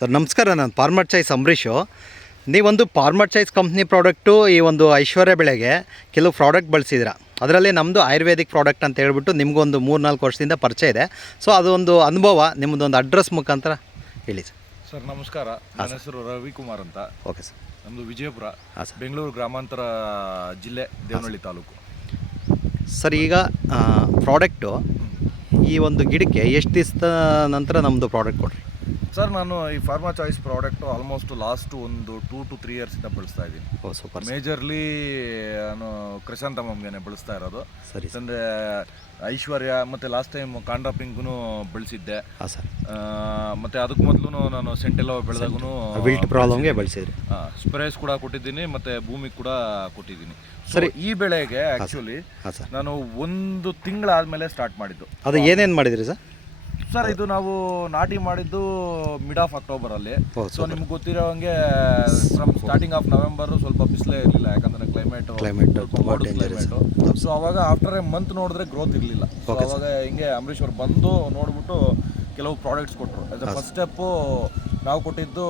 Sir ನಮಸ್ಕಾರ, ನಾನು farmer choice Ambareesh. ನೀವೊಂದು ಫಾರ್ಮರ್ ಚಾಯ್ಸ್ ಕಂಪ್ನಿ ಪ್ರಾಡಕ್ಟು ಈ ಒಂದು ಐಶ್ವರ್ಯ ಬೆಳೆಗೆ ಕೆಲವು ಪ್ರಾಡಕ್ಟ್ ಬಳಸಿದ್ದೀರಾ. ಅದರಲ್ಲಿ ನಮ್ಮದು ಆಯುರ್ವೇದಿಕ್ ಪ್ರಾಡಕ್ಟ್ ಅಂತ ಹೇಳ್ಬಿಟ್ಟು ನಿಮಗೊಂದು 3-4 ವರ್ಷದಿಂದ ಪರಿಚಯ ಇದೆ. ಸೊ ಅದೊಂದು ಅನುಭವ ನಿಮ್ಮದೊಂದು ಅಡ್ರೆಸ್ ಮುಖಾಂತರ ಹೇಳಿ ಸರ್. ಸರ್ ನಮಸ್ಕಾರ, ನನ್ನ ಹೆಸರು ರವಿಕುಮಾರ್ ಅಂತ. Okay sir. ನಮ್ಮದು ವಿಜಯಪುರ, ಹಾಂ ಸರ್. ಬೆಂಗಳೂರು ಗ್ರಾಮಾಂತರ ಜಿಲ್ಲೆ, ದೇವನಹಳ್ಳಿ ತಾಲೂಕು. ಸರ್ ಈಗ ಪ್ರಾಡಕ್ಟು ಈ ಒಂದು ಗಿಡಕ್ಕೆ ಎಷ್ಟು ದಿವಸದ ನಂತರ ನಮ್ಮದು ಪ್ರಾಡಕ್ಟ್ ಕೊಡ್ರಿ ಸರ್? ನಾನು ಈ pharma choice product almost last ಒಂದು 2 to 3 ಇಯರ್ಸಿಂದ ಬಳಸ್ತಾ ಇದ್ದೀನಿ. ಓ ಸೂಪರ್. ಮೇಜರ್ಲಿ ನಾನು ಕ್ರಿಸಂಥಮಮ್ಗೆ ಬಳಸ್ತಾ ಇರೋದು. ಸರಿ ಸರ್. ಅಂದರೆ ಐಶ್ವರ್ಯ ಮತ್ತು ಲಾಸ್ಟ್ ಟೈಮ್ ಕಾಂಡ್ರಾ ಪಿಂಕ್ನು ಬಳಸಿದ್ದೆ. ಹಾಂ ಸರ್. ಮತ್ತು ಅದಕ್ಕೆ ಮೊದಲು ನಾನು ಸೆಂಟೆಲ್ಲ ಬೆಳೆದಾಗೂ ವಿಲ್ಟ್ ಪ್ರಾಬ್ಲಮ್ಗೆ ಬಳಸಿದ್ರಿ. ಸ್ಪ್ರೇಸ್ ಕೂಡ ಕೊಟ್ಟಿದ್ದೀನಿ ಮತ್ತು ಭೂಮಿಗೆ ಕೂಡ ಕೊಟ್ಟಿದ್ದೀನಿ. ಸರಿ. ಈ ಬೆಳೆಗೆ ಆ್ಯಕ್ಚುಲಿ ಹಾಂ ಸರ್. ನಾನು 1 ತಿಂಗಳಾದಮೇಲೆ ಸ್ಟಾರ್ಟ್ ಮಾಡಿದ್ದು. ಅದು ಏನೇನು ಮಾಡಿದ್ರಿ ಸರ್? ಸರ್ ಇದು ನಾವು ನಾಟಿ ಮಾಡಿದ್ದು ಮಿಡ್ ಆಫ್ ಅಕ್ಟೋಬರಲ್ಲಿ. ಸೊ ನಿಮ್ಗೆ ಗೊತ್ತಿರೋ ಹಂಗೆ ಫ್ರಮ್ ಸ್ಟಾರ್ಟಿಂಗ್ ಆಫ್ ನವೆಂಬರ್ ಸ್ವಲ್ಪ ಬಿಸಿಲೇ ಇರಲಿಲ್ಲ, ಯಾಕಂದರೆ ಕ್ಲೈಮೇಟ್ ತುಂಬ ಡೇಂಜರಸ್. ಸೊ ಅವಾಗ ಆಫ್ಟರ್ ಎ ಮಂತ್ ನೋಡಿದ್ರೆ ಗ್ರೋತ್ ಇರಲಿಲ್ಲ. ಸೊ ಅವಾಗ ಹಿಂಗೆ ಅಂಬರೀಷ್ ಅವ್ರು ಬಂದು ನೋಡ್ಬಿಟ್ಟು ಕೆಲವು ಪ್ರಾಡಕ್ಟ್ಸ್ ಕೊಟ್ಟರು. ಆಸ್ ಅ ಫಸ್ಟ್ ಸ್ಟೆಪ್ಪು ನಾವು ಕೊಟ್ಟಿದ್ದು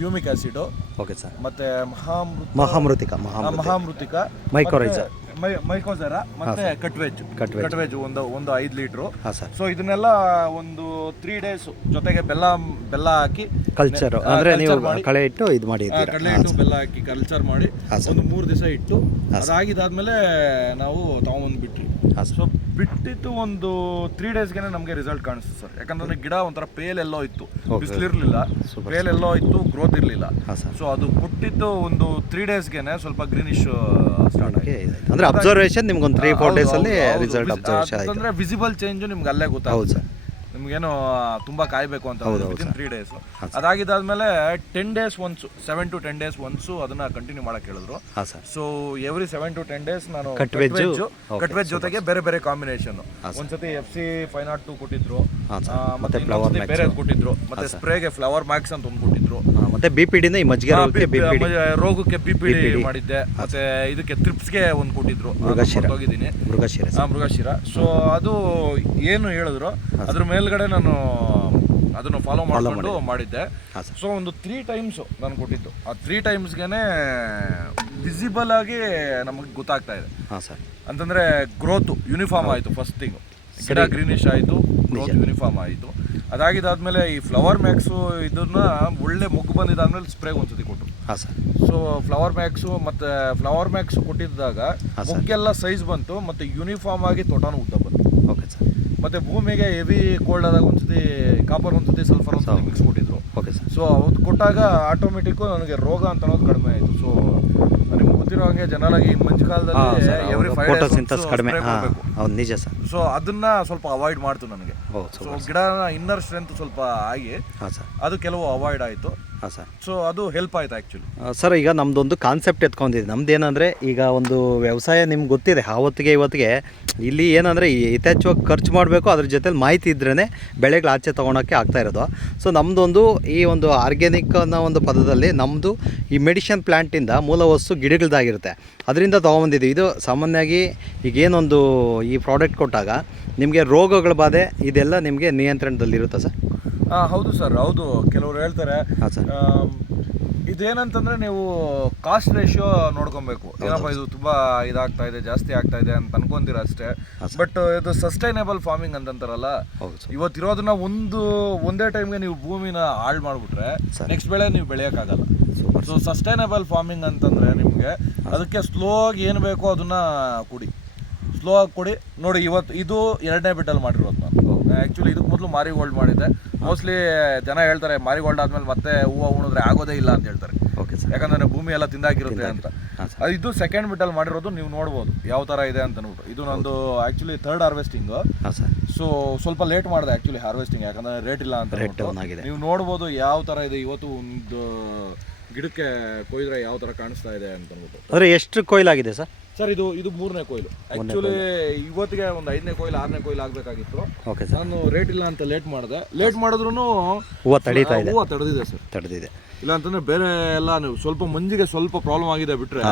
ಹ್ಯೂಮಿಕ್ ಆ್ಯಸಿಡು. Okay sir. ಮತ್ತು ಮಹಾಮೃತಿಕ ಮೈಕೋಜರ ಮತ್ತೆ ಕಟ್ವೆಜ್ ಒಂದು 5 ಲೀಟ್ರು. ಹಾಂ ಸರ್. ಸೊ ಇದನ್ನೆಲ್ಲ ಒಂದು 3 ಡೇಸ್ ಜೊತೆಗೆ ಬೆಲ್ಲ ಹಾಕಿ ಕಲ್ಚರ್ ಅಂದರೆ ನೀವು ಕಳೆ ಇಟ್ಟು ಇದು ಮಾಡಿ ಕಡಲೆ ಇಟ್ಟು ಬೆಲ್ಲ ಹಾಕಿ ಕಲ್ಚರ್ ಮಾಡಿ ಒಂದು 3 ದಿವಸ ಇಟ್ಟು ಅದಾಗಿದ್ದಾದ್ಮೇಲೆ ನಾವು ತಗೊಂಡ್ಬಂದ್ಬಿಟ್ರಿ. ಸೊ ಬಿಟ್ಟಿದ್ದು ಒಂದು 3 ಡೇಸ್ಗೆ ನಮಗೆ ರಿಸಲ್ಟ್ ಕಾಣಿಸ್ತು ಸರ್. ಯಾಕಂದ್ರೆ ಗಿಡ ಒಂಥರ ಪೇಲೆಲ್ಲೋ ಇತ್ತು, ಬಿಸಿಲಿರಲಿಲ್ಲ, ಪೇಲೆಲ್ಲೋ ಇತ್ತು, ಗ್ರೋತ್ ಇರಲಿಲ್ಲ. ಸೊ ಅದು ಕೊಟ್ಟಿದ್ದು ಒಂದು 3 ಡೇಸ್ಗೆ ಸ್ವಲ್ಪ ಗ್ರೀನಿಶ್ ಸ್ಟಾರ್ಟ್ ಆಗಿದೆ. ಅಂದರೆ ಅಬ್ಸರ್ವೇಷನ್ ನಿಮ್ಗೆ ಒಂದು 3-4 ಡೇಸಲ್ಲಿ ರಿಸಲ್ಟ್ ಅಬ್ಸರ್ವೇಷನ್ ಆಯಿತು. ಅಂದರೆ ವಿಸಿಬಲ್ ಚೇಂಜು ನಿಮ್ಗೆ ಅಲ್ಲೇ ಗೊತ್ತಾಗುತ್ತೆ ಸರ್. ನಿಮ್ಗೇನು ತುಂಬ ಕಾಯಬೇಕು ಅಂತ ವಿತಿನ್ 3 ಡೇಸ್. ಅದಾಗಿದ್ದಾದ್ಮೇಲೆ 10 days once, 7 to 10 days once ಅದನ್ನ ಕಂಟಿನ್ಯೂ ಮಾಡಕ್ಕೆ ಹೇಳಿದ್ರು. ಸೊ ಎವ್ರಿ 7 to 10 days ನಾನು ಕಟ್ವೆಜ್ ಜೊತೆಗೆ ಬೇರೆ ಬೇರೆ ಕಾಂಬಿನೇಷನ್. ಒಂದ್ಸತಿ FC 502 ಕೊಟ್ಟಿದ್ರು, ಮತ್ತೆ ಬೇರೆ ಕೊಟ್ಟಿದ್ರು, ಮತ್ತೆ ಸ್ಪ್ರೇಗೆ ಫ್ಲವರ್ ಮ್ಯಾಕ್ಸ್ ಅಂತ ಒಂದು ಕೊಟ್ಟಿದ್ರು, ಮತ್ತೆ BPD ಈ ಮಜ್ಜಿಗೆ ರೋಗಕ್ಕೆ BPD ಮಾಡಿದ್ದೆ, ಮತ್ತೆ ಇದಕ್ಕೆ ತ್ರಿಪ್ಸ್ಗೆ ಒಂದು ಕೊಟ್ಟಿದ್ರು. ಹೋಗಿದ್ದೀನಿ ಮೃಗಶಿರ. ಸೊ ಅದು ಏನು ಹೇಳಿದ್ರು ಅದ್ರ ಮೇಲ್ಗಡೆ ನಾನು ಅದನ್ನು ಫಾಲೋ ಮಾಡಿಕೊಂಡು ಮಾಡಿದ್ದೆ. ಸೊ ಒಂದು 3 times ನಾನು ಕೊಟ್ಟಿದ್ದು. ಆ 3 timesಗೆ ವಿಸಿಬಲ್ ಆಗಿ ನಮಗೆ ಗೊತ್ತಾಗ್ತಾ ಇದೆ. ಅಂತಂದರೆ ಗ್ರೋತು ಯೂನಿಫಾರ್ಮ್ ಆಯಿತು. ಫಸ್ಟ್ ಥಿಂಗು ಗಿಡ ಗ್ರೀನಿಶ್ ಆಯಿತು, ಗ್ರೋತ್ ಯೂನಿಫಾರ್ಮ್ ಆಯಿತು. ಅದಾಗಿದ್ದಾದ್ಮೇಲೆ ಈ ಫ್ಲವರ್ ಮ್ಯಾಕ್ಸು ಇದನ್ನ ಒಳ್ಳೆ ಮೊಗ್ಗು ಬಂದಿದ್ದಾದ್ಮೇಲೆ ಸ್ಪ್ರೇಗೆ ಒಂದ್ಸತಿ ಕೊಟ್ಟರು. ಸೊ ಫ್ಲವರ್ ಮ್ಯಾಕ್ಸು ಕೊಟ್ಟಿದ್ದಾಗ ಮೊಗ್ಗೆಲ್ಲ ಸೈಜ್ ಬಂತು, ಮತ್ತು ಯೂನಿಫಾರ್ಮ್ ಆಗಿ ತೋಟನೂ ಉದ್ದ ಬಂತು. Okay sir. ಮತ್ತು ಭೂಮಿಗೆ ಹೆವಿ ಕೋಲ್ಡ್ ಆದಾಗ ಒಂದ್ಸತಿ ಕಾಪರ್ ಒಂದ್ಸತಿ ಸಲ್ಫರ್ ಒಂದ್ಸತಿ ಮಿಕ್ಸ್ ಕೊಟ್ಟಿದ್ರು. Okay sir. ಸೊ ಅದು ಕೊಟ್ಟಾಗ ಆಟೋಮೆಟಿಕ್ಕು ನನಗೆ ರೋಗ ಅಂತ ಅನ್ನೋದು ಕಡಿಮೆ ಆಯಿತು. ಸೊ ನಿಮ್ಗೆ ಗೊತ್ತಿರೋ ಹಾಗೆ ಜನರಾಗಿ ಮಂಜು ಕಾಲದಲ್ಲಿ ಎವ್ರಿ 5 days ಕಡಿಮೆ. ನಿಜ ಸರ್. ಸೊ ಅದನ್ನ ಸ್ವಲ್ಪ ಅವಾಯ್ಡ್ ಮಾಡ್ತು ನನಗೆ. ಸೊ ಗಿಡ ಇನ್ನರ್ ಸ್ಟ್ರೆಂತ್ ಸ್ವಲ್ಪ ಆಗಿ ಅದು ಕೆಲವು ಅವಾಯ್ಡ್ ಆಯಿತು. ಹಾಂ ಸರ್. ಸೊ ಅದು ಹೆಲ್ಪ್ ಆಯ್ತು ಆ್ಯಕ್ಚುಲಿ. ಸರ್ ಈಗ ನಮ್ಮದೊಂದು ಕಾನ್ಸೆಪ್ಟ್ ಎತ್ಕೊಂಡಿದೆ. ನಮ್ದೇನಂದರೆ ಈಗ ಒಂದು ವ್ಯವಸಾಯ ನಿಮ್ಗೆ ಗೊತ್ತಿದೆ, ಆವತ್ತಿಗೆ ಇವತ್ತಿಗೆ ಇಲ್ಲಿ ಏನಂದರೆ ಯಥೇಚ್ಛವಾಗಿ ಖರ್ಚು ಮಾಡಬೇಕು, ಅದ್ರ ಜೊತೆಲಿ ಮಾಹಿತಿ ಇದ್ರೇ ಬೆಳೆಗಳು ಆಚೆ ತೊಗೊಳಕ್ಕೆ ಆಗ್ತಾ ಇರೋದು. ಸೊ ನಮ್ಮದೊಂದು ಈ ಒಂದು ಆರ್ಗ್ಯಾನಿಕ್ ಅನ್ನೋ ಒಂದು ಪದದಲ್ಲಿ ನಮ್ಮದು ಈ ಮೆಡಿಷನ್ ಪ್ಲ್ಯಾಂಟಿಂದ ಮೂಲ ವಸ್ತು ಗಿಡಗಳದಾಗಿರುತ್ತೆ, ಅದರಿಂದ ತೊಗೊಂಬಂದಿದ್ದೀವಿ. ಇದು ಸಾಮಾನ್ಯವಾಗಿ ಈಗೇನೊಂದು ಈ ಪ್ರಾಡಕ್ಟ್ ಕೊಟ್ಟಾಗ ನಿಮಗೆ ರೋಗಗಳ ಬಾಧೆ ಇದೆಲ್ಲ ನಿಮಗೆ ನಿಯಂತ್ರಣದಲ್ಲಿರುತ್ತೆ ಸರ್? ಹೌದು ಸರ್, ಹೌದು. ಕೆಲವರು ಹೇಳ್ತಾರೆ ಇದೇನಂತಂದರೆ ನೀವು ಕಾಸ್ಟ್ ರೇಷಿಯೋ ನೋಡ್ಕೊಬೇಕು. ಏನಪ್ಪ ಇದು ತುಂಬ ಇದಾಗ್ತಾ ಇದೆ, ಜಾಸ್ತಿ ಆಗ್ತಾ ಇದೆ ಅಂತ ಅನ್ಕೊಂತೀರ ಅಷ್ಟೇ. ಬಟ್ ಇದು ಸಸ್ಟೈನೇಬಲ್ ಫಾರ್ಮಿಂಗ್ ಅಂತಂತಾರಲ್ಲ, ಇವತ್ತಿರೋದನ್ನ ಒಂದೇ ಟೈಮ್ಗೆ ನೀವು ಭೂಮಿನ ಹಾಳು ಮಾಡಿಬಿಟ್ರೆ ನೆಕ್ಸ್ಟ್ ಬೆಳೆ ನೀವು ಬೆಳೆಯೋಕ್ಕಾಗಲ್ಲ. ಸೊ ಸಸ್ಟೈನೇಬಲ್ ಫಾರ್ಮಿಂಗ್ ಅಂತಂದರೆ ನಿಮಗೆ ಅದಕ್ಕೆ ಸ್ಲೋ ಆಗಿ ಏನು ಬೇಕೋ ಅದನ್ನು ಸ್ಲೋ ಆಗಿ ಕೊಡಿ. ನೋಡಿ ಇವತ್ತು ಇದು 2ನೇ ಬಿಟ್ಟಲ್ಲಿ ಮಾಡಿರೋದು ನಾನು. ಆ್ಯಕ್ಚುಲಿ ಇದಕ್ಕೆ ಮೊದಲು ಮಾರಿಗೋಲ್ಡ್ ಮಾಡಿದ್ದೆ. ಮೋಸ್ಟ್ಲಿ ಜನ ಹೇಳ್ತಾರೆ ಮಾರಿಗೋಲ್ಡ್ ಆದಮೇಲೆ ಮತ್ತೆ ಹೂವು ಉಣಿದ್ರೆ ಆಗೋದೇ ಇಲ್ಲ ಅಂತ ಹೇಳ್ತಾರೆ. ಯಾಕಂದರೆ ಭೂಮಿ ಎಲ್ಲ ತಿಂದಾಕಿರುತ್ತೆ ಅಂತ. ಇದು 2nd ಬಿಟ್ಟಲ್ಲಿ ಮಾಡಿರೋದು. ನೀವು ನೋಡ್ಬೋದು ಯಾವ ಥರ ಇದೆ ಅಂತ ನೋಡ್ಬಿಟ್ಟು. ಇದು ನಂದು ಆ್ಯಕ್ಚುಲಿ 3rd ಹಾರ್ವೆಸ್ಟಿಂಗು. ಸೊ ಸ್ವಲ್ಪ ಲೇಟ್ ಮಾಡಿದೆ ಆ್ಯಕ್ಚುಲಿ ಹಾರ್ವೆಸ್ಟಿಂಗ್, ಯಾಕಂದರೆ ರೇಟ್ ಇಲ್ಲ ಅಂತ. ನೀವು ನೋಡ್ಬೋದು ಯಾವ ಥರ ಇದೆ. ಇವತ್ತು ಒಂದು ಗಿಡಕ್ಕೆ ಕೊಯ್ದ್ರೆ ಯಾವ ಥರ ಕಾಣಿಸ್ತಾ ಇದೆ ಅಂತ ಅಂದ್ಬಿಟ್ಟು. ಅಂದರೆ ಎಷ್ಟು ಕೊಯ್ಲಾಗಿದೆ ಸರ್? ಸರ್ ಇದು 3ನೇ ಕೊಯ್ಲು. ಆ್ಯಕ್ಚುಲಿ ಇವತ್ತಿಗೆ ಒಂದು 5ನೇ ಕೊಯ್ಲು 6ನೇ ಕೊಯ್ಲು ಆಗಬೇಕಾಗಿತ್ತು. ನಾನು ರೇಟ್ ಇಲ್ಲ ಅಂತ ಲೇಟ್ ಮಾಡಿದ್ರೂ ಹೂವು ತಡೆದಿದೆ ಸರ್. ತಡೆದಿದೆ. ಇಲ್ಲ ಅಂತಂದರೆ ಬೇರೆ ಎಲ್ಲ ನೀವು ಸ್ವಲ್ಪ ಮಂಜಿಗೆ ಸ್ವಲ್ಪ ಪ್ರಾಬ್ಲಮ್ ಆಗಿದೆ ಬಿಟ್ಟರೆ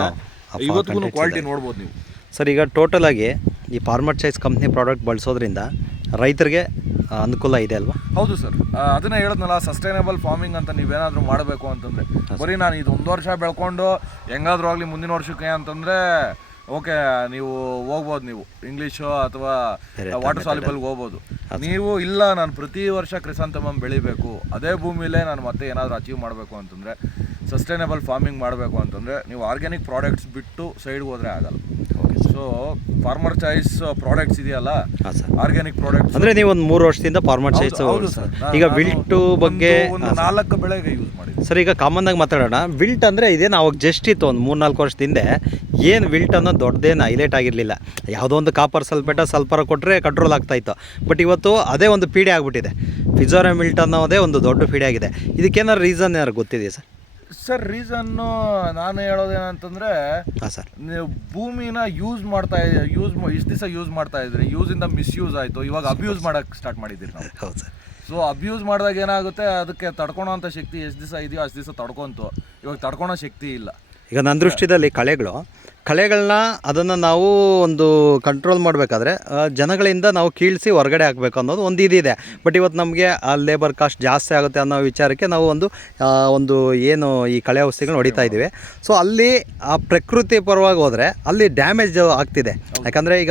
ಇವತ್ತಿಗೂ ಕ್ವಾಲಿಟಿ ನೋಡ್ಬೋದು ನೀವು. ಸರ್ ಈಗ ಟೋಟಲಾಗಿ ಈ ಫಾರ್ಮರ್ ಚಾಯ್ಸ್ ಕಂಪ್ನಿ ಪ್ರಾಡಕ್ಟ್ ಬಳಸೋದ್ರಿಂದ ರೈತರಿಗೆ ಅನುಕೂಲ ಇದೆ ಅಲ್ವಾ? ಹೌದು ಸರ್, ಅದನ್ನೇ ಹೇಳಿದ್ನಲ್ಲ, ಸಸ್ಟೈನೇಬಲ್ ಫಾರ್ಮಿಂಗ್ ಅಂತ ನೀವೇನಾದರೂ ಮಾಡಬೇಕು ಅಂತಂದರೆ, ಬರೀ ನಾನು ಇದು 1 ವರ್ಷ ಬೆಳ್ಕೊಂಡು ಹೆಂಗಾದ್ರೂ ಆಗಲಿ ಮುಂದಿನ ವರ್ಷಕ್ಕೆ ಅಂತಂದರೆ ಓಕೆ, ನೀವು ಹೋಗ್ಬೋದು, ನೀವು ಇಂಗ್ಲೀಷು ಅಥವಾ ವಾಟರ್ ಸಾಲ್ಯುಬಲ್ಗೆ ಹೋಗ್ಬೋದು. ನೀವು ಇಲ್ಲ ನಾನು ಪ್ರತಿ ವರ್ಷ ಕ್ರಿಸಾಂಥಮಮ್ ಬೆಳಿಬೇಕು, ಅದೇ ಭೂಮಿಲೇ ನಾನು ಮತ್ತೆ ಏನಾದರೂ ಅಚೀವ್ ಮಾಡಬೇಕು ಅಂತಂದರೆ, ಸಸ್ಟೈನೇಬಲ್ ಫಾರ್ಮಿಂಗ್ ಮಾಡಬೇಕು ಅಂತಂದರೆ ನೀವು ಆರ್ಗ್ಯಾನಿಕ್ ಪ್ರಾಡಕ್ಟ್ಸ್ ಬಿಟ್ಟು ಸೈಡ್ಗೆ ಹೋದರೆ ಆಗಲ್ಲ. ಸೊ ಫಾರ್ಮರ್ ಚಾಯ್ಸ್ ಪ್ರಾಡಕ್ಟ್ಸ್ ಇದೆಯಲ್ಲ, ಆರ್ಗ್ಯಾನಿಕ್ ಪ್ರಾಡಕ್ಟ್ಸ್ ಅಂದರೆ ನೀವು ಒಂದು 3 ವರ್ಷದಿಂದ ಫಾರ್ಮರ್ ಚಾಯ್ಸ್. ಈಗ ವಿಲ್ಟು ಬಗ್ಗೆ ಒಂದು 4 ಬೆಳೆಗೆ ಯೂಸ್ ಮಾಡಿದ್ವಿ ಸರ್. ಈಗ ಕಾಮನ್ನಾಗಿ ಮಾತಾಡೋಣ, ವಿಲ್ಟ್ ಅಂದರೆ ಇದೇನು ಅವಾಗ ಜಸ್ಟ್ ಇತ್ತು ಒಂದು 3-4 ವರ್ಷದಿಂದ. ಏನು ವಿಲ್ಟ್ ಅನ್ನೋದು ದೊಡ್ಡದೇನು ಹೈಲೈಟ್ ಆಗಿರಲಿಲ್ಲ. ಯಾವುದೋ ಒಂದು ಕಾಪರ್ ಸಲ್ಫೇಟ ಸಲ್ಫರ ಕೊಟ್ಟರೆ ಕಂಟ್ರೋಲ್ ಆಗ್ತಾಯಿತ್ತು. ಬಟ್ ಇವತ್ತು ಅದೇ ಒಂದು ಪೀಡೆ ಆಗಿಬಿಟ್ಟಿದೆ. ಫಿಜೋರಿಯಂ ವಿಲ್ಟ್ ಅನ್ನೋದೇ ಒಂದು ದೊಡ್ಡ ಪೀಡೆ ಆಗಿದೆ. ಇದಕ್ಕೇನಾದ್ರು ರೀಸನ್ ಏನಾದ್ರು ಗೊತ್ತಿದೆಯಾ ಸರ್? ಸರ್, ರೀಸನ್ನು ನಾನು ಹೇಳೋದೇನಂತಂದರೆ, ಹಾಂ ಸರ್, ನೀವು ಭೂಮಿನ ಇಷ್ಟು ದಿವಸ ಯೂಸ್ ಮಾಡ್ತಾ ಇದ್ರಿ, ಯೂಸಿಂದ ಮಿಸ್ಯೂಸ್ ಆಯಿತು, ಇವಾಗ ಅಬ್ಯೂಸ್ ಮಾಡೋಕ್ಕೆ ಸ್ಟಾರ್ಟ್ ಮಾಡಿದ್ದೀರಿ ನಾವು. ಹೌದು ಸರ್. ಸೊ ಅಬ್ಯೂಸ್ ಮಾಡಿದಾಗ ಏನಾಗುತ್ತೆ, ಅದಕ್ಕೆ ತಡ್ಕೊಳೋ ಅಂಥ ಶಕ್ತಿ ಎಷ್ಟು ದಿವಸ ಇದೆಯೋ ಅಷ್ಟು ದಿವಸ ತಡ್ಕೊತು, ಇವಾಗ ತಡ್ಕೊಳೋ ಶಕ್ತಿ ಇಲ್ಲ. ಈಗ ನನ್ನ ದೃಷ್ಟಿಯಲ್ಲಿ ಕಳೆಗಳನ್ನ ಅದನ್ನು ನಾವು ಒಂದು ಕಂಟ್ರೋಲ್ ಮಾಡಬೇಕಾದ್ರೆ ಜನಗಳಿಂದ ನಾವು ಕೀಳಿಸಿ ಹೊರಗಡೆ ಹಾಕಬೇಕು ಅನ್ನೋದು ಒಂದು ಇದಿದೆ. ಬಟ್ ಇವತ್ತು ನಮಗೆ ಆ ಲೇಬರ್ ಕಾಸ್ಟ್ ಜಾಸ್ತಿ ಆಗುತ್ತೆ ಅನ್ನೋ ವಿಚಾರಕ್ಕೆ ನಾವು ಒಂದು ಏನು ಈ ಕಳೆ ಔಷಧಿಗಳನ್ನ ಹೊಡಿತಾ ಇದ್ದೀವಿ. ಸೊ ಅಲ್ಲಿ ಆ ಪ್ರಕೃತಿ ಪರವಾಗಿ ಹೋದರೆ ಅಲ್ಲಿ ಡ್ಯಾಮೇಜ್ ಆಗ್ತಿದೆ. ಯಾಕಂದರೆ ಈಗ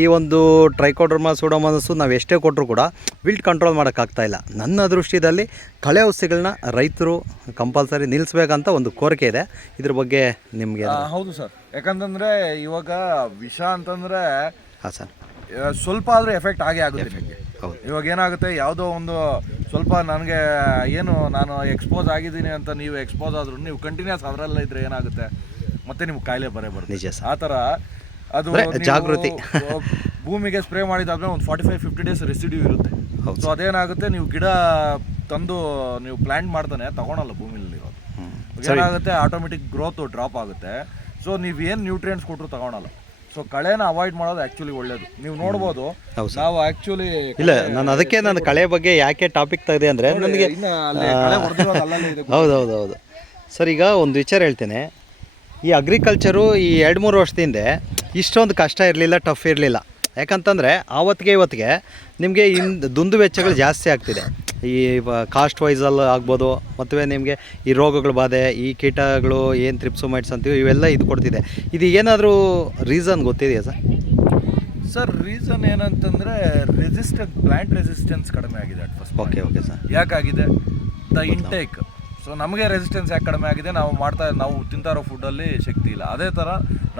ಈ ಒಂದು ಟ್ರೈಕೋಡರ್ಮಾ ಸೂಡೋಮೋನಾಸು ನಾವು ಎಷ್ಟೇ ಕೊಟ್ಟರು ಕೂಡ ವಿಲ್ಟ್ ಕಂಟ್ರೋಲ್ ಮಾಡೋಕ್ಕಾಗ್ತಾಯಿಲ್ಲ. ನನ್ನ ದೃಷ್ಟಿಯಲ್ಲಿ ಕಳೆ ಔಷಧಿಗಳನ್ನ ರೈತರು ಕಂಪಲ್ಸರಿ ನಿಲ್ಲಿಸ್ಬೇಕಂತ ಒಂದು ಕೋರಿಕೆ ಇದೆ. ಇದ್ರ ಬಗ್ಗೆ ನಿಮಗೆ? ಹೌದು ಸರ್, ಯಾಕಂತಂದರೆ ಇವಾಗ ವಿಷ ಅಂತಂದರೆ ಹಾಂ ಸರ್, ಸ್ವಲ್ಪ ಆದರೂ ಎಫೆಕ್ಟ್ ಆಗೇ ಆಗುತ್ತೆ ನಿಮಗೆ. ಹೌದು. ಇವಾಗ ಏನಾಗುತ್ತೆ, ಯಾವುದೋ ಒಂದು ಸ್ವಲ್ಪ ನನಗೆ ನಾನು ಎಕ್ಸ್ಪೋಸ್ ಆಗಿದ್ದೀನಿ ಅಂತ ನೀವು ಎಕ್ಸ್ಪೋಸ್ ಆದ್ರೂ ನೀವು ಕಂಟಿನ್ಯೂಸ್ ಅದರಲ್ಲ ಇದ್ರೆ ಏನಾಗುತ್ತೆ, ಮತ್ತೆ ನಿಮ್ಗೆ ಕಾಯಿಲೆ ಬರುತ್ತೆ. ನಿಜ ಸರ್. ಆ ಥರ ಅದು ಜಾಗೃತಿ. ಭೂಮಿಗೆ ಸ್ಪ್ರೇ ಮಾಡಿದಾದ್ಮೇಲೆ ಒಂದು 45-50 ಡೇಸ್ ರೆಸಿಡ್ಯೂ ಇರುತ್ತೆ. ಸೊ ಅದೇನಾಗುತ್ತೆ, ನೀವು ಗಿಡ ತಂದು ನೀವು ಪ್ಲಾಂಟ್ ಮಾಡ್ತಾನೆ ತಗೊಳಲ್ಲ ಭೂಮಿಲಿ ಇರೋದು. ಏನಾಗುತ್ತೆ, ಆಟೋಮೆಟಿಕ್ ಗ್ರೋತ್ ಡ್ರಾಪ್ ಆಗುತ್ತೆ. ಸೊ ನೀವು ಏನು ನ್ಯೂಟ್ರಿಯೆಂಟ್ಸ್ ಕೊಟ್ಟರು ತಗೊಳಲ್ಲ. ಸೊ ಕಳೆನ ಅವಾಯ್ಡ್ ಮಾಡೋದು ಆ್ಯಕ್ಚುಲಿ ಒಳ್ಳೇದು. ನೀವು ನೋಡ್ಬೋದು, ನಾವು ಆ್ಯಕ್ಚುಲಿ ಇಲ್ಲ, ನಾನು ಕಳೆ ಬಗ್ಗೆ ಯಾಕೆ ಟಾಪಿಕ್ ತೆಗೆದೆ ಅಂದರೆ ನನಗೆ ಹೌದು ಸರ್. ಈಗ ಒಂದು ವಿಚಾರ ಹೇಳ್ತೇನೆ, ಈ ಅಗ್ರಿಕಲ್ಚರು ಈ 2-3 ವರ್ಷದಿಂದ ಇಷ್ಟೊಂದು ಕಷ್ಟ ಇರಲಿಲ್ಲ, ಟಫ್ ಇರಲಿಲ್ಲ. ಯಾಕಂತಂದರೆ ಇವತ್ತಿಗೆ ನಿಮಗೆ ದುಂದು ವೆಚ್ಚಗಳು ಜಾಸ್ತಿ ಆಗ್ತಿದೆ. ಈ ಕಾಸ್ಟ್ ವೈಸಲ್ಲಿ ಆಗ್ಬೋದು, ಮತ್ತು ನಿಮಗೆ ಈ ರೋಗಗಳ ಬಾಧೆ, ಈ ಕೀಟಗಳು ಏನು ಥ್ರಿಪ್ಸೋಮೈಟ್ಸ್ ಅಂತೀವಿ, ಇವೆಲ್ಲ ಇದು ಕೊಡ್ತಿದೆ. ಇದು ಏನಾದರೂ ರೀಸನ್ ಗೊತ್ತಿದೆಯಾ ಸರ್? ಸರ್, ರೀಸನ್ ಏನಂತಂದರೆ ಪ್ಲಾಂಟ್ ರೆಸಿಸ್ಟೆನ್ಸ್ ಕಡಿಮೆ ಆಗಿದೆ ಅಟ್ ಫಸ್ಟ್. Okay sir. ಯಾಕಾಗಿದೆ? The intake. ಸೊ ನಮಗೆ ರೆಸಿಸ್ಟೆನ್ಸ್ ಯಾಕೆ ಕಡಿಮೆ ಆಗಿದೆ? ನಾವು ತಿಂತಾ ಇರೋ ಫುಡ್ಡಲ್ಲಿ ಶಕ್ತಿ ಇಲ್ಲ. ಅದೇ ಥರ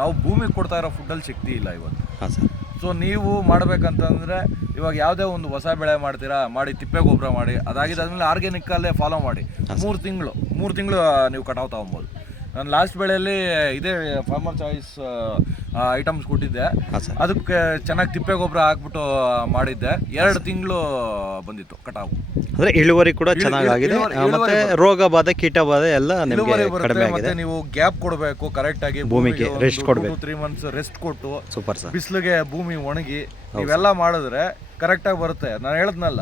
ನಾವು ಭೂಮಿಗೆ ಕೊಡ್ತಾ ಇರೋ ಫುಡ್ಡಲ್ಲಿ ಶಕ್ತಿ ಇಲ್ಲ ಇವತ್ತು. ಹಾಂ ಸರ್. ಸೊ ನೀವು ಮಾಡಬೇಕಂತಂದರೆ ಇವಾಗ ಯಾವುದೇ ಒಂದು ಹೊಸ ಬೆಳೆ ಮಾಡ್ತೀರಾ, ಮಾಡಿ ತಿಪ್ಪೆ ಗೊಬ್ಬರ ಮಾಡಿ, ಅದಾಗಿದ್ದಾದ್ಮೇಲೆ ಆರ್ಗ್ಯಾನಿಕ್ಕಲ್ಲೇ ಫಾಲೋ ಮಾಡಿ 3 ತಿಂಗಳು ನೀವು ಕಟಾವು ತಗೊಬೋದು. ನಾನು ಲಾಸ್ಟ್ ಬೆಳೆಯಲ್ಲಿ ಇದೇ ಫಾರ್ಮರ್ ಚಾಯ್ಸ್ ಐಟಮ್ಸ್ ಕೊಟ್ಟಿದ್ದೆ. ಅದಕ್ಕೆ ಚೆನ್ನಾಗಿ ತಿಪ್ಪೆ ಗೊಬ್ಬರ ಹಾಕ್ಬಿಟ್ಟು ಮಾಡಿದ್ದೆ. 2 ತಿಂಗಳು ಬಂದಿತ್ತು ಕಟಾವು. ಅಂದರೆ ಇಳುವರಿ ಕೂಡ ಚೆನ್ನಾಗಿದೆ, ಮತ್ತೆ ರೋಗ ಬಾಧೆ, ಕೀಟ ಬಾಧೆ ಎಲ್ಲ ಕಡಿಮೆ ಆಗಿದೆ. ನೀವು ಗ್ಯಾಪ್ ಕೊಡಬೇಕು ಕರೆಕ್ಟಾಗಿ, ಭೂಮಿಗೆ ರೆಸ್ಟ್ ಕೊಡಬೇಕು. 2-3 ಮಂತ್ಸ್ ರೆಸ್ಟ್ ಕೊಟ್ಟು, ಸೂಪರ್ ಸರ್, ಬಿಸಿಲಿಗೆ ಭೂಮಿ ಒಣಗಿ ಇವೆಲ್ಲ ಮಾಡಿದ್ರೆ ಕರೆಕ್ಟಾಗಿ ಬರುತ್ತೆ. ನಾನು ಹೇಳಿದ್ನಲ್ಲ,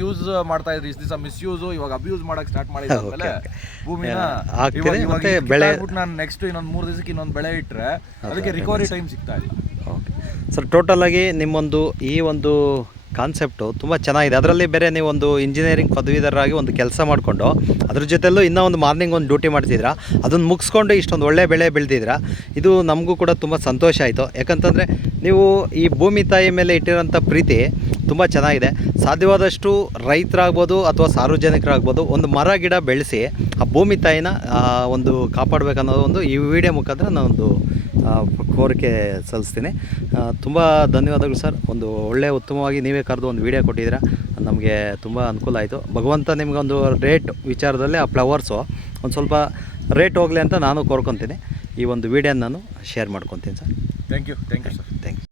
ಯೂಸ್ ಮಾಡ್ತಾ ಇದ್ರಿ ಇಷ್ಟು ದಿವಸ, ಮಿಸ್ಯೂಸು, ಇವಾಗ ಅಬ್ಯೂಸ್ ಮಾಡಕ್ಕೆ ಸ್ಟಾರ್ಟ್ ಮಾಡಿದ್ಮೇಲೆ ಭೂಮಿನ ನಾನು ನೆಕ್ಸ್ಟ್ ಇನ್ನೊಂದು 3 ದಿವಸಕ್ಕೆ ಇನ್ನೊಂದು ಬೆಳೆ ಇಟ್ಟರೆ ಅದಕ್ಕೆ ರಿಕವರಿ ಟೈಮ್ ಸಿಗ್ತಾ ಇಲ್ಲ. ಓಕೆ ಸರ್, ಟೋಟಲಾಗಿ ನಿಮ್ಮೊಂದು ಈ ಒಂದು ಕಾನ್ಸೆಪ್ಟು ತುಂಬ ಚೆನ್ನಾಗಿದೆ. ಅದರಲ್ಲಿ ಬೇರೆ ನೀವು ಒಂದು ಇಂಜಿನಿಯರಿಂಗ್ ಪದವೀಧರರಾಗಿ ಒಂದು ಕೆಲಸ ಮಾಡಿಕೊಂಡು ಅದ್ರ ಜೊತೆಯಲ್ಲೂ ಇನ್ನೂ ಒಂದು ಮಾರ್ನಿಂಗ್ ಒಂದು ಡ್ಯೂಟಿ ಮಾಡ್ತಿದ್ದೀರಾ, ಅದನ್ನು ಮುಗಿಸ್ಕೊಂಡು ಇಷ್ಟೊಂದು ಒಳ್ಳೆ ಬೆಳೆ ಬೆಳೆದಿದ್ದೀರಾ. ಇದು ನಮಗೂ ಕೂಡ ತುಂಬ ಸಂತೋಷ ಆಯಿತು. ಯಾಕಂತಂದರೆ ನೀವು ಈ ಭೂಮಿ ತಾಯಿ ಮೇಲೆ ಇಟ್ಟಿರೋಂಥ ಪ್ರೀತಿ ತುಂಬ ಚೆನ್ನಾಗಿದೆ. ಸಾಧ್ಯವಾದಷ್ಟು ರೈತರಾಗ್ಬೋದು ಅಥವಾ ಸಾರ್ವಜನಿಕರಾಗ್ಬೋದು ಒಂದು ಮರ ಗಿಡ ಬೆಳೆಸಿ ಆ ಭೂಮಿ ತಾಯಿನ ಒಂದು ಕಾಪಾಡಬೇಕನ್ನೋದು ಒಂದು ಈ ವಿಡಿಯೋ ಮುಖಾಂತರ ನಾನೊಂದು ಕೋರಿಕೆ ಸಲ್ಲಿಸ್ತೀನಿ. ತುಂಬ ಧನ್ಯವಾದಗಳು ಸರ್. ಒಂದು ಒಳ್ಳೆಯ ಉತ್ತಮವಾಗಿ ನೀವೇ ಕರೆದು ಒಂದು ವಿಡಿಯೋ ಕೊಟ್ಟಿದ್ದೀರಾ, ನಮಗೆ ತುಂಬ ಅನುಕೂಲ ಆಯಿತು. ಭಗವಂತ ನಿಮಗೊಂದು ರೇಟ್ ವಿಚಾರದಲ್ಲಿ ಆ ಫ್ಲವರ್ಸು ಒಂದು ಸ್ವಲ್ಪ ರೇಟ್ ಹೋಗಲಿ ಅಂತ ನಾನು ಕೋರ್ಕೊತೀನಿ. ಈ ಒಂದು ವಿಡಿಯೋನ ನಾನು ಶೇರ್ ಮಾಡ್ಕೊತೀನಿ sir. Thank you sir. Thank you.